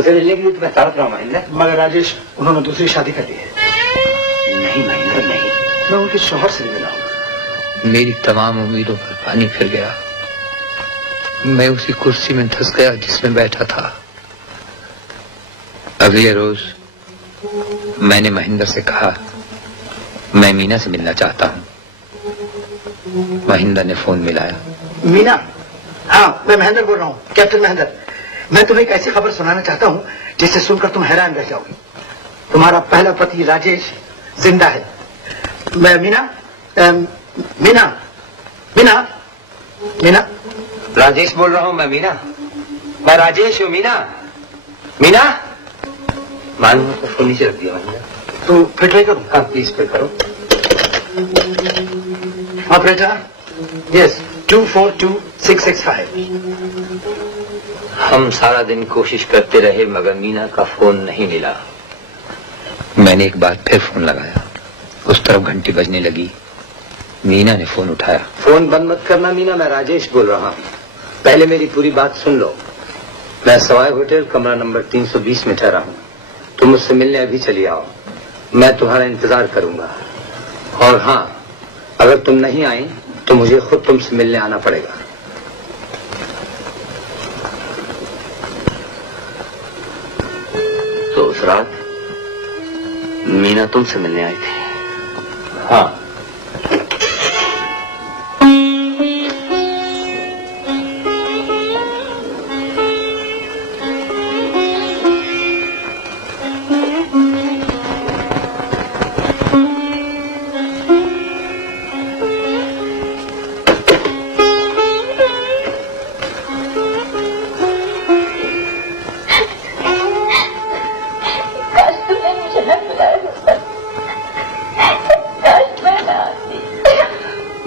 उसे मिलने के लिए तो मैं तड़प रहा हूँ महेंद्र। मगर राजेश, उन्होंने दूसरी शादी कर ली है। नहीं महेंद्र नहीं, मैं उनके शौहर से भी मिला हूँ। मेरी तमाम उम्मीदों पर पानी फिर गया। मैं उसी कुर्सी में धंस गया जिसमें बैठा था। अगले रोज मैंने महेंद्र से कहा, मैं मीना से मिलना चाहता हूँ। महेंद्र ने फोन मिलाया। मीना? हाँ, मैं महेंद्र बोल रहा हूँ, कैप्टन महेंद्र। मैं तुम्हें एक ऐसी खबर सुनाना चाहता हूँ जिसे सुनकर तुम हैरान रह जाओगे। तुम्हारा पहला पति राजेश जिंदा है। मैं मीना मीना मीना मीना राजेश बोल रहा हूँ मैं। मीना, मैं राजेश हूँ। मीना, मीना। मालूम तो फोन नीचे रख दिया महेंद्र। तो फिर ट्राई करूँ? हाँ प्लीज फिर करो। Operator, yes, 242665। हम सारा दिन कोशिश करते रहे मगर मीना का फोन नहीं मिला। मैंने एक बार फिर फोन लगाया। उस तरफ घंटी बजने लगी। मीना ने फोन उठाया। फोन बंद मत करना मीना, मैं राजेश बोल रहा हूँ। पहले मेरी पूरी बात सुन लो। मैं सवाई होटल कमरा नंबर 320 में ठहरा हूँ। तुम मुझसे मिलने अभी चली आओ, मैं तुम्हारा इंतजार करूंगा। और हाँ, अगर तुम नहीं आई तो मुझे खुद तुमसे मिलने आना पड़ेगा। तो उस रात मीना तुमसे मिलने आई थी? हाँ।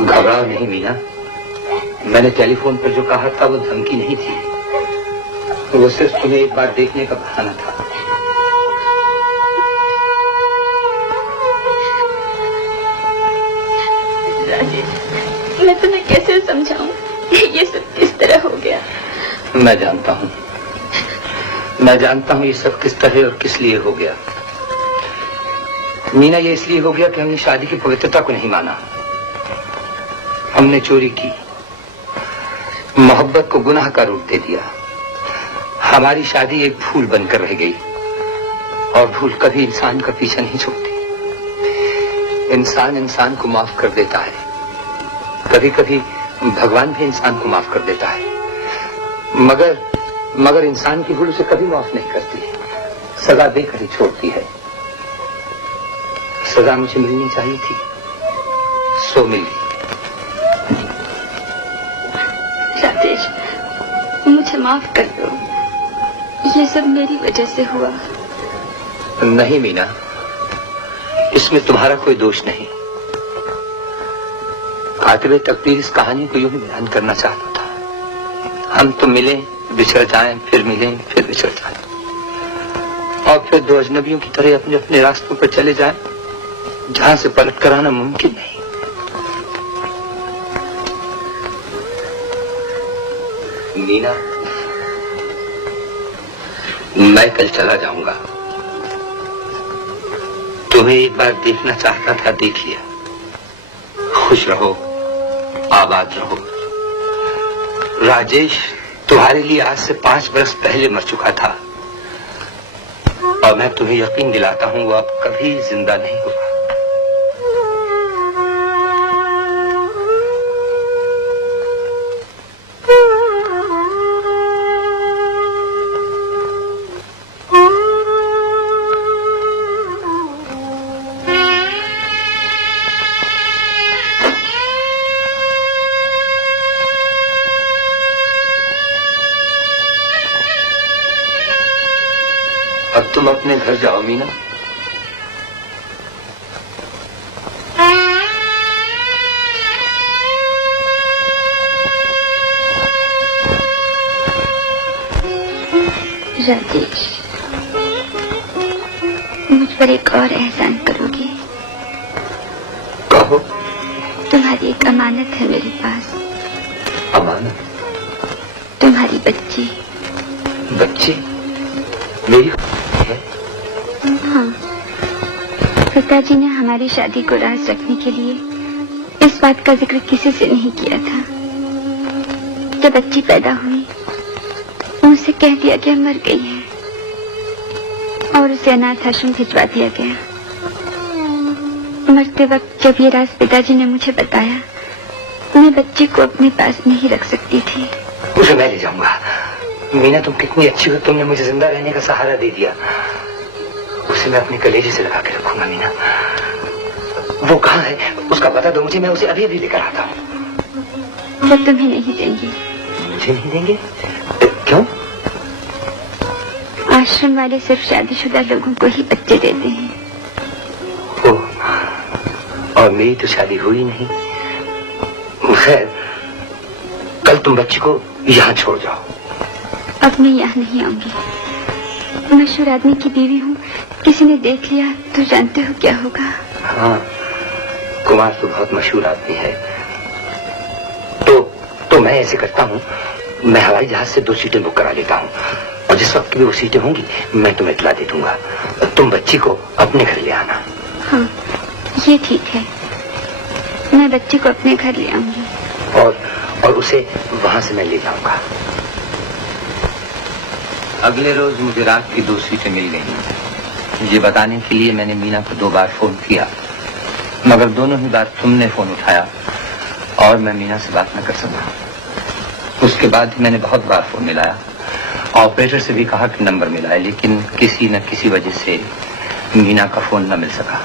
घबराओ नहीं मीना, मैंने टेलीफोन पर जो कहा था वो धमकी नहीं थी, वो सिर्फ तुम्हें एक बार देखने का बहाना था। राजेश, मैं तुम्हें कैसे समझाऊं ये सब किस तरह हो गया? मैं जानता हूँ ये सब किस तरह और किस लिए हो गया। मीना, ये इसलिए हो गया कि हमने शादी की पवित्रता को नहीं माना। हमने चोरी की, मोहब्बत को गुनाह का रूप दे दिया। हमारी शादी एक भूल बनकर रह गई, और भूल कभी इंसान का पीछा नहीं छोड़ती। इंसान को माफ कर देता है, कभी कभी भगवान भी इंसान को माफ कर देता है, मगर इंसान की भूल उसे कभी माफ नहीं करती, सजा देकर ही छोड़ती है। सजा मुझे मिलनी चाहिए थी, सो मिल गई। राजेश, मुझे माफ कर दो, ये सब मेरी वजह से हुआ। नहीं मीना, इसमें तुम्हारा कोई दोष नहीं। कातिबे तकदीर इस कहानी को यूं ही बयान करना चाहता था। हम तो मिले, बिछड़ जाएं, फिर मिलें, फिर बिछड़ जाएं, और फिर दो अजनबियों की तरह अपने अपने रास्तों पर चले जाएं, जहां से पलट कर आना मुमकिन नहीं। मीना, मैं कल चला जाऊंगा। तुम्हें एक बार देखना चाहता था, देख लिया। खुश रहो, आबाद रहो। राजेश तुम्हारे लिए आज से 5 बरस पहले मर चुका था, और मैं तुम्हें यकीन दिलाता हूं वो अब कभी जिंदा नहीं होगा। अब तुम अपने घर जाओ मीना। राजेश, मुझ पर एक और एहसान करोगे? कहो। तुम्हारी एक अमानत है मेरे पास। अमानत? तुम्हारी बच्ची। बच्ची? मेरी है? हाँ, पिताजी ने हमारी शादी को राज रखने के लिए इस बात का जिक्र किसी से नहीं किया था। जब बच्ची पैदा हुई उनसे कह दिया कि मर गई है और उसे अनाथ आश्रम भिजवा दिया गया। मरते वक्त जब ये राज पिताजी ने मुझे बताया, मैं बच्ची को अपने पास नहीं रख सकती थी। उसे मैं ले जाऊंगा। मीना, तुम कितनी अच्छी हो, तुमने मुझे जिंदा रहने का सहारा दे दिया। उसे मैं अपने कलेजे से लगा के रखूंगा। मीना, वो कहाँ है? उसका पता दो मुझे, मैं उसे अभी अभी लेकर आता हूँ। वो तुम्हें नहीं देंगे। मुझे नहीं देंगे? क्यों? आश्रम वाले सिर्फ शादीशुदा लोगों को ही बच्चे देते हैं। और मेरी तो शादी हुई नहीं। खैर, कल तुम बच्ची को यहाँ छोड़ जाओ। अब मैं यहाँ नहीं आऊंगी। मशहूर आदमी की बीवी हूँ, किसी ने देख लिया तो जानते हो क्या होगा। हाँ, कुमार तो बहुत मशहूर आदमी है। तो मैं ऐसे करता हूँ, मैं हवाई जहाज से 2 सीटें बुक करा लेता हूँ और जिस वक्त भी वो सीटें होंगी मैं तुम्हें इतला दे दूंगा। तुम बच्ची को अपने घर ले आना। हाँ, ये ठीक है। मैं बच्ची को अपने घर ले आऊंगी और उसे वहां से मैं ले जाऊंगा। अगले रोज मुझे रात की 2 सीटें मिल गई। ये बताने के लिए मैंने मीना को 2 बार फोन किया, मगर दोनों ही बार तुमने फोन उठाया और मैं मीना से बात न कर सका। उसके बाद मैंने बहुत बार फोन मिलाया, ऑपरेटर से भी कहा कि नंबर मिलाए, लेकिन किसी न किसी वजह से मीना का फोन न मिल सका।